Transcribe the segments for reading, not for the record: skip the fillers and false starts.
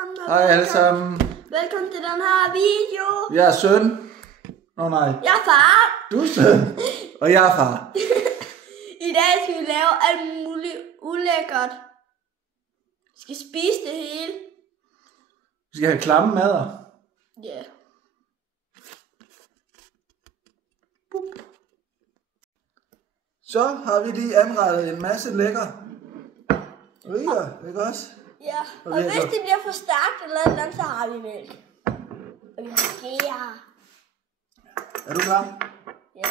sammen. Hej alle sammen. Velkommen til den her video. Jeg er søn. Nej. Jeg er far. Du er søn. Og jeg er far. I dag skal vi lave alt muligt ulækkert. Vi skal spise det hele. Vi skal have klamme madder. Ja. Yeah. Så har vi lige anrettet en masse lækker riger, ikke også? Ja, og hvis det bliver for stærkt eller andet, så har vi mælk. Og vi har skære. Er du klar? Ja.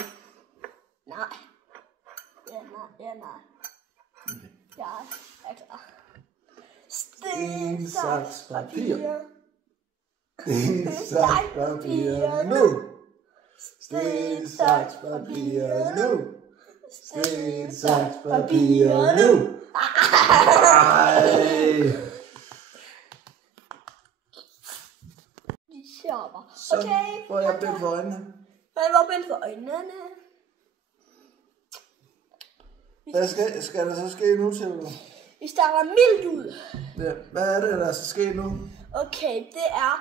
Nej. Ja, nej. Okay. Jeg er klar. Sten, saks, papir. Sten, saks, papir, nu. Sten, saks, papir, nu. Sten, saks, papir, nu. Ej. De sjovere. Så Okay. får jeg bind for øjnene. Jeg var bind for øjnene. Hvad skal der så ske nu, siger du? Vi starter mildt ud. Ja, hvad er det, der skal ske nu? Okay, det er,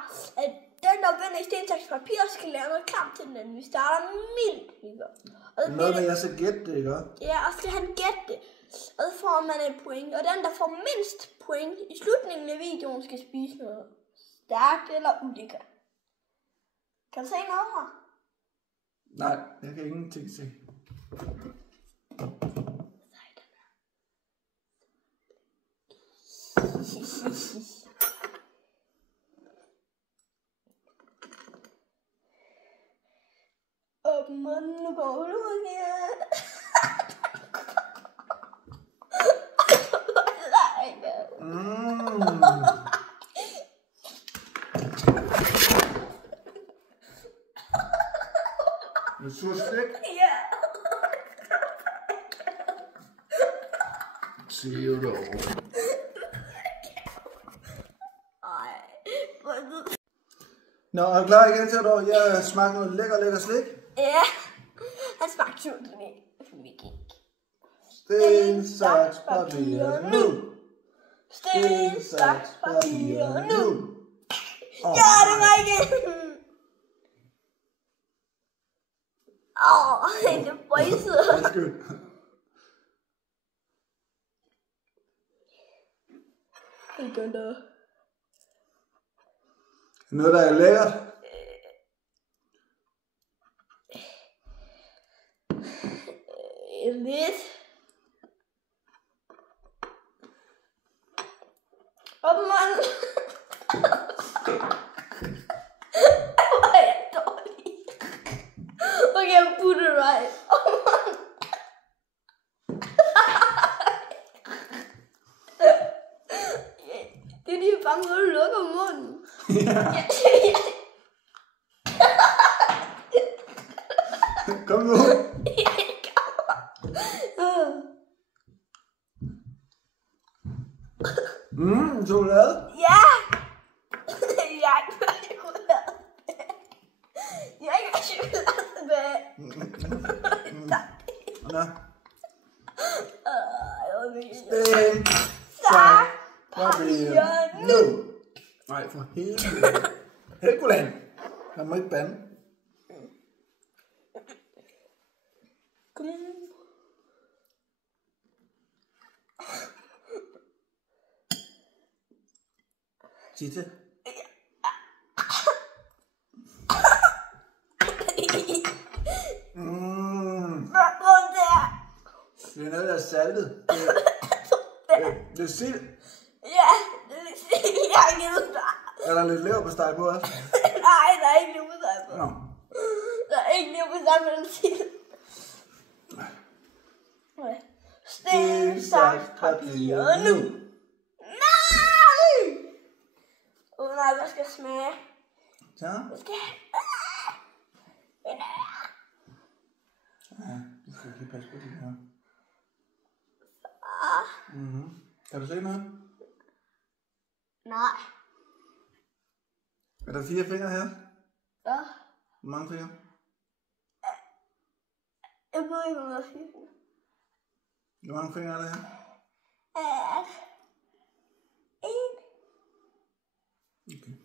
at den, der vinder i sten, saks, papir, skal lave noget klam til den. Vi starter mildt, ikke? Og så Noget med, jeg skal gætte det, ikke? Ja, og så skal han gætte det. Og så får man et point. Og den, der får mindst point i slutningen af videoen, skal spise noget stærkt eller ulækkert. Kan du se noget her? Nej, jeg kan ingenting se. Åbn munden, nu går du igen. Med sur slik? Ja. Siger du. Nå, er du klar igen til, at jeg smager noget lækker slik? Ja. Han smagte sådan en. Sten, saks, papir, nu. Sten, saks, papir, nu. Ja, det var igen. Det brøsede. Undskyld. Igen da. Noget, der er lækkert. Lidt. Åbn munden. Hvor er jeg dårlig. Okay, jeg putter det right. Det er lige bare måde, du lukker munden. Ja. Kom nu. Chokolade. Ja! Jeg er ikke chokolade. Jeg er ikke chokolade. Nå. Sten, saks, papir, nu. Nej, for helvede. Helgoland. Jeg må ikke bande. Kom. Sig det. Det er noget, der er saltet. Det er sild. Ja, det er sild. Jeg har givet dig. Er der lidt leverpostej på os? Nej, der er ikke leverpostej på. Nå. Der er ikke leverpostej på den sild. Sten, saks, papir, nu. Nej! Nej, hvad skal smage? Så? Hvad skal Ja, du skal lige passe på det her. Kan du se noget? Nej. Er der 4 fingre her? Ja. Hvor mange fingre? Jeg ved ikke, hvad jeg skal sige. Hvor mange fingre er der her? 1, Okay.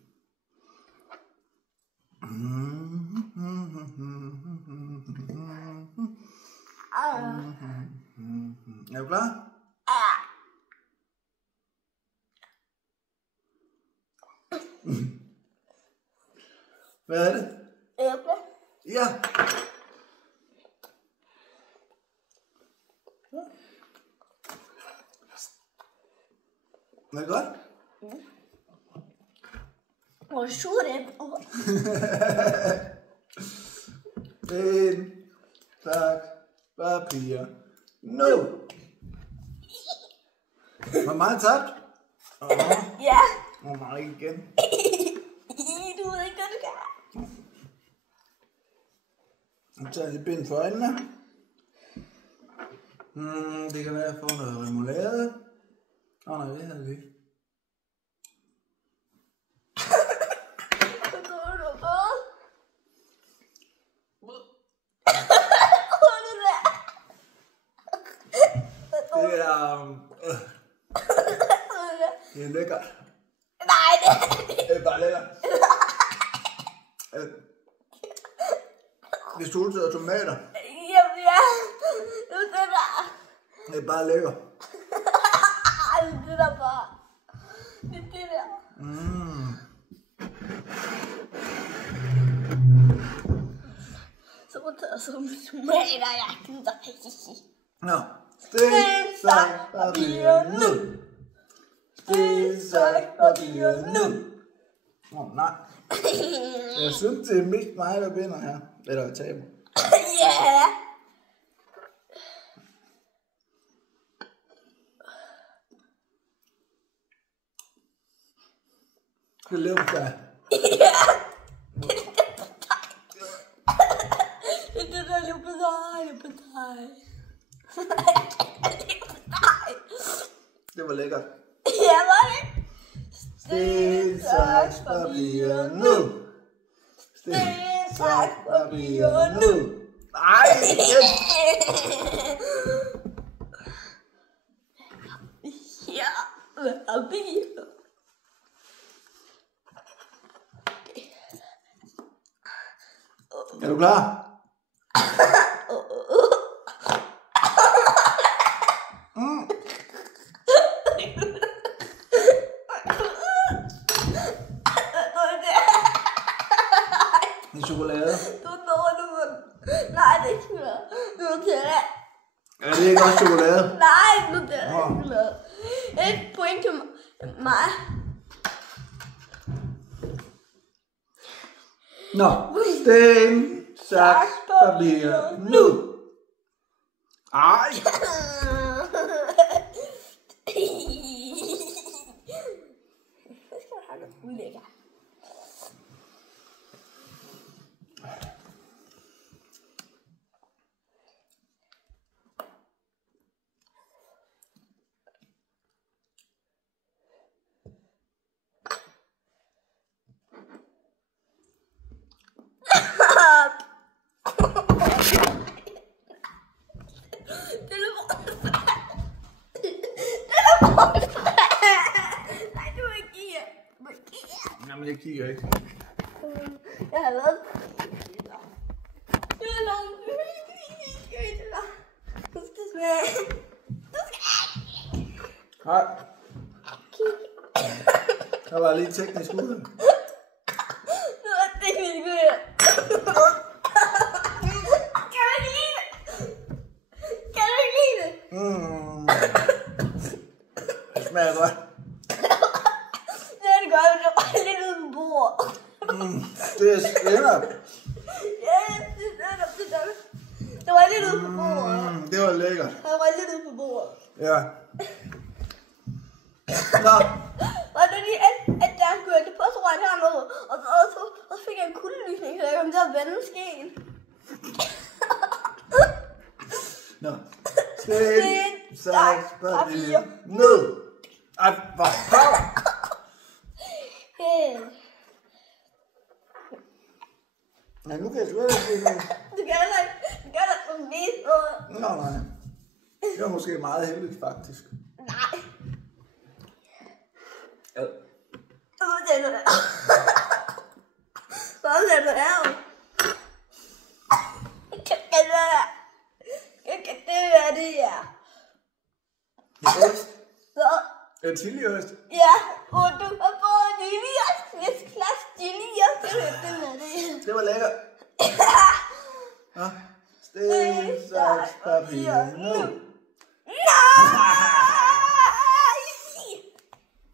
Er du klar? Ja. Hvad er det? Æble. Ja. Er det godt? Hvor surt det er. Sten, saks, papir, nu! Hvor meget tabt? Ja. Hvor meget igen? Du ved ikke, hvad du gør. Nu tager jeg lidt bind for øjnene. Det kan være, at jeg får noget remoulade. Nej, det havde vi ikke. Hvad tror du på? Det er lækkert. Nej, det er bare lækkert. Det er solsider og tomater. Jamen ja, nu er det der. Det er bare lækkert. Det der bare. Det er det der. Så må tage sådan tomater, jeg gider ikke. Nå. Sten, saks, papir, nu! Sten, saks, papir, nu! Nej. Jeg synes, det er mest mig, der vinder her. Eller taber. Ja. Det lever på dig. Ja. Det der lever på dig. Det var lækkert. Ja, var det? Sten, saks, papir, nu! Sten, saks, papir, nu! Ej, ja, papir. Er du klar? Det er chokolade. Nej, det er ikke noget. Nu er det. Er det ikke også chokolade? Nej, nu er det ikke noget. Et point til mig. Nå, sten, saks, papir, nu! Ej! Så skal du have noget ulækker. Nej, du må ikke give. Du må ikke give. Jamen, jeg kigger ikke. Jeg har lavet. Jeg har lavet. Du skal smage. Du skal. Hej. Kig. Der var lige teknisk ud. Nu er det teknisk ud. Kan du ikke lide det? Kan du ikke lide det? Det smager godt. Det er det godt, men det var lidt ude på bordet. Det er stand-up. Ja, det er det. Det var lidt ude på bordet. Det var lækkert. Det var lidt ude på bordet. Ja. Nå. Og det lige, at der kørte på, så røg hernede, og så fik jeg en kuldelysning, så jeg kom til at vende skeen. Nå. Sten, saks, papir, nu! Ej, hvor power! Nej, nu kan jeg sgu ikke se noget. Du kan heller ikke, vise noget. Nå, nej. Det var måske meget heldigt, faktisk. Nej. Ja. Nu er det er det? Sådan er det her. Det er det her. Ost. Så, Er chiliost? ja, og du har fået chiliost. Hvis glas chiliost, det er det. Det var lækkert. Ja. Sten, saks, papir, nu.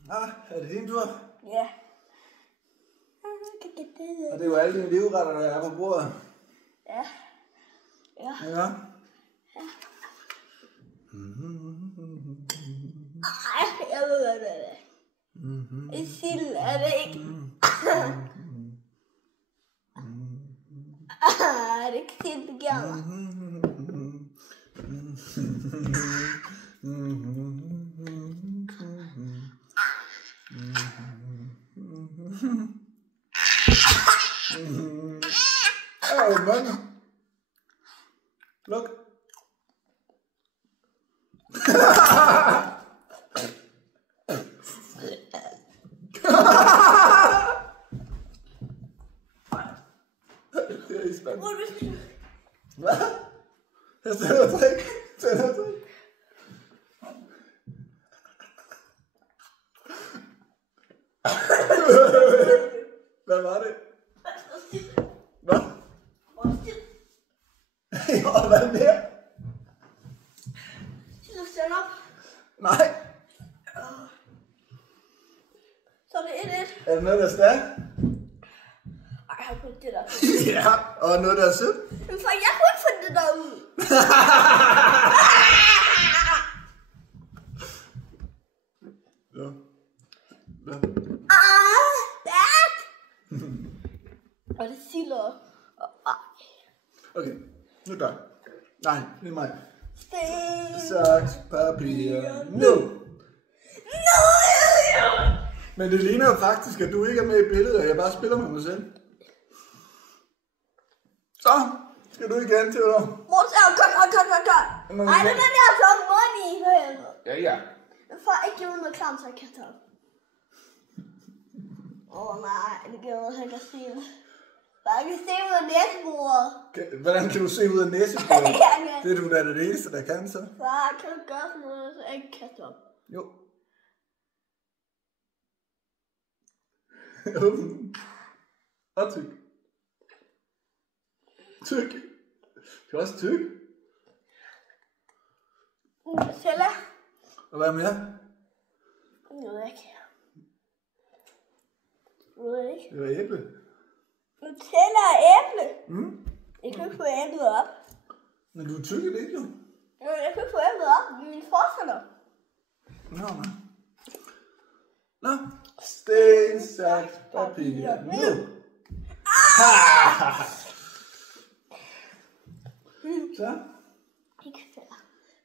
Nej! Er det din tur? Ja. Og det er jo alle dine livretter, der er på bordet. Ja. Ja. Ja. Ej, jeg ved, hvad det er. En sild er det ikke. Det er ikke sild, det gør mig. Mand. Luk. Det er spændende. Hvad? Jeg stiller 3. Hvad var det? Hvad? Og hvad mere? Stand op. Nej. Så er det 1-1. Er det noget, der er stærkt? Ej, jeg har kunnet det der. Ja. Og noget, der er sødt? Men for jeg kunne ikke finde det der ud. Ja. Ja. Stærk! Og det silder. Okay, nu er det dig. Nej, det er mig. Sten. Saks, papir, nu! Men det ligner jo faktisk, at du ikke er med i billedet, og jeg bare spiller med mig selv. Så, skal du igen, Theodor? Mors er godt. Ej, det er den der så money for helvede. Ja. Jeg får ikke give noget klam, så jeg kan tage op. Nej, det gør jeg ikke at se. Jeg kan se ud af næsebordet. Hvordan kan du se ud af næsebordet? Det er du da det eneste, der kan så. Far, kan du gøre sådan noget, så jeg ikke kan tage op? Jo. Og tyk. Tyk. Du skal også tyk. Nutella. Og hvad mere? Jeg ved ikke. Jeg ved ikke. Det var æble. Nutella og æble. Jeg kan ikke få æblet op. Men du er tyk, er det ikke jo? Jeg kan ikke få æblet op med mine fortænder. Nå. Sten, saks, papir, nu! Så? Skal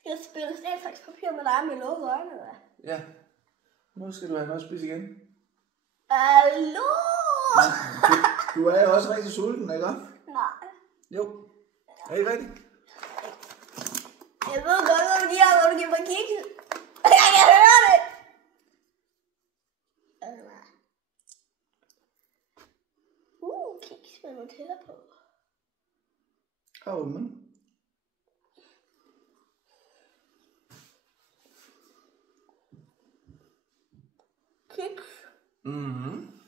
jeg spille sten, saks, papir med dig med lukkede øjne, eller? Ja. Nu skal du have noget at spise igen. Hallo? Du er jo også rigtig sulten, ikke? Nej. Jo. Er I rigtigt? Jeg ved godt, hvad de her, hvor du giver mig kiks. Jeg kan høre det. Kiks med Nutella på. Men. Kiks. Mhm.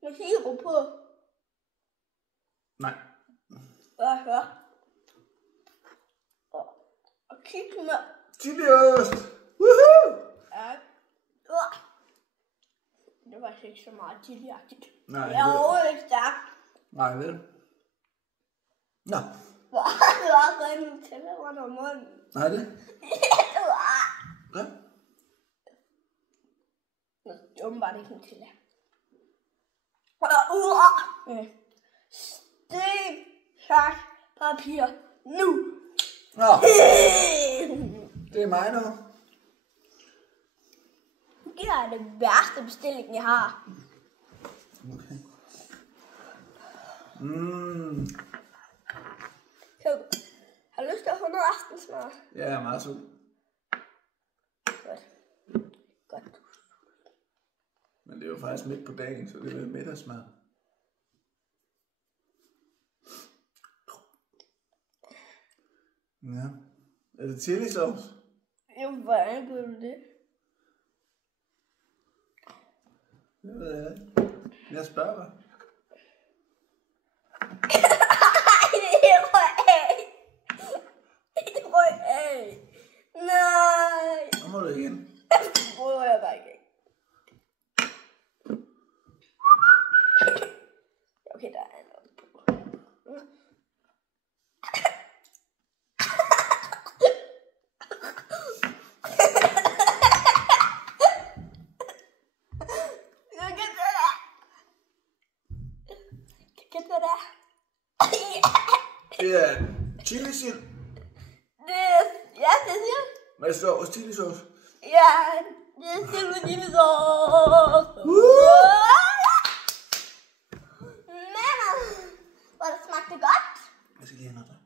Hvad siger du på? Nej. Ja. Og kiks med... Chiliost! Woohoo! Ja. Det var ikke så meget chili-agtigt. Nej, jeg er overhovedet ikke stærk. Nej, vel? Nå. Det var også en Nutella rundt om munden. Nej, det? Det var... Ja. Det er åbenbart ikke Nutella. Sten, saks, papir, nu! Nå. Det er mig nu. Det er det værste bestilling, jeg har. Okay. Har du lyst til at få noget aftensmad? Ja, jeg er meget sulten. Godt. Men Men det er jo faktisk midt på dagen, så det er middagsmad. Ja. Er det chili sauce? Jo, hvordan gør du det? Det ved jeg ikke. Jeg spørger dig. Det røg af. Det røg af. Nej. Nu må du igen. Det prøver jeg bare ikke. Okay, der er noget på. Gæt hvad det er. Det er chili sild. Ja, det siger jeg. Hvad står der? Chili sauce? Ja, det er selve lille sauce. Hvor det smagte godt. Jeg skal lige have noget.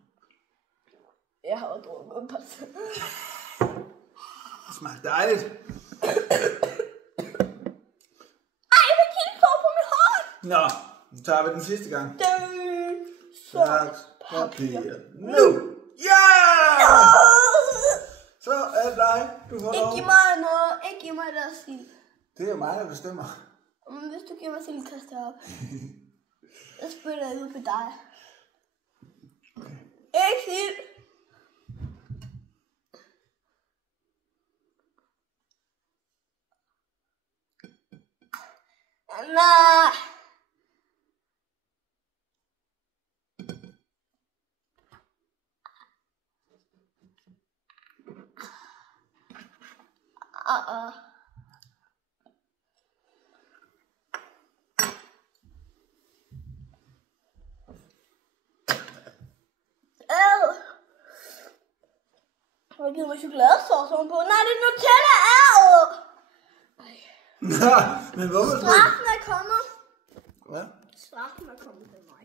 Jeg har jo drukket på det. Det smager dejligt. Ej, jeg vil kigge på min hånd. Nå, nu tager vi den sidste gang. Saks, papir. Nu! Ja! Så er det dig. Du får Ikke lov. giv mig noget. Ikke giv mig der sild. Det er mig, der bestemmer. Men hvis du giver mig sild, kaster jeg op. Jeg spytter jeg ud på dig. Ikke sild. Nej. Jeg har givet mig chokoladesauce ovenpå. Nej, det er Nutella. Nå, men hvorfor? Straffen er kommet. Hvad? Straffen er kommet til mig.